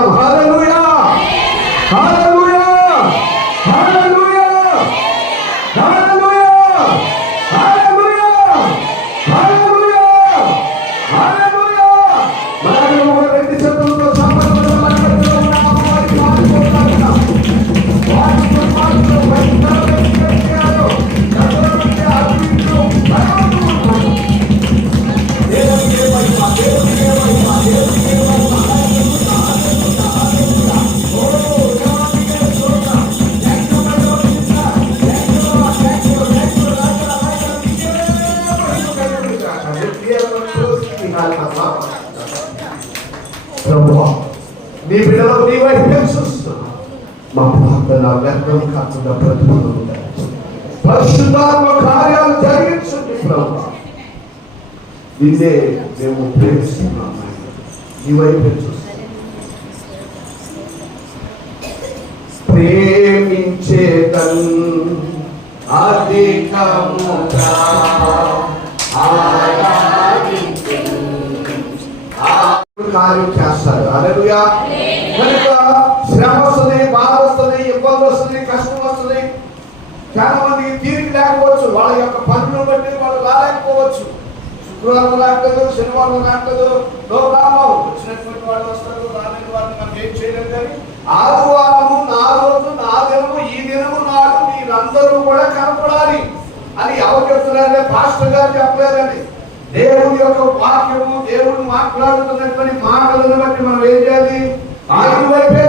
చెప్దాం. హల్లెలూయా, హల్లెలూయా, హల్లెలూయా, హల్లెలూయా, హల్లెలూయా, హల్లెలూయా, హల్లెలూయా. మనము రెండు చేతులతో సమర్పణ నీ బిడ్డలకు నీ వైపు చూస్తున్నా. మా ప్రార్థన వ్యర్థం కాకుండా ప్రతిఫలం పరిశుద్ధాత్మ కార్యాలు జరిగించండి ప్రభువా. నిన్నే మేము ప్రేమిస్తున్నాం. నీ వైపు చూస్తున్నాం. ప్రేమించేదన్ అధికముగా కార్యం చేస్తాడు. హల్లెలూయా. కనుక శ్రమ వస్తుంది, బాధ వస్తుంది, ఇబ్బంది వస్తుంది, కష్టం వస్తుంది. చాలా మందికి తీరిక లేకపోవచ్చు, వాళ్ళ యొక్క పనులను బట్టి వాళ్ళు రాలేకపోవచ్చు. శుక్రవారం రాకలేదు, శనివారం రాకలేదు, లోకాల్లో వచ్చినటువంటి వాళ్ళు వస్తారు, రాలేని వారిని మనం ఏం చేయలేదు. కానీ ఆదివారము నా రోజు, నా దినము, ఈ దినము నాడు మీరందరూ కూడా కనపడాలి అని ఎవరు చెప్తున్నారంటే పాస్టర్ గారు చెప్పలేదండి. దేవుని యొక్క వాక్యము, దేవుడు మాట్లాడుతున్నటువంటి మాటలను బట్టి మనం ఏం చేయాలి? ఆయన వైపే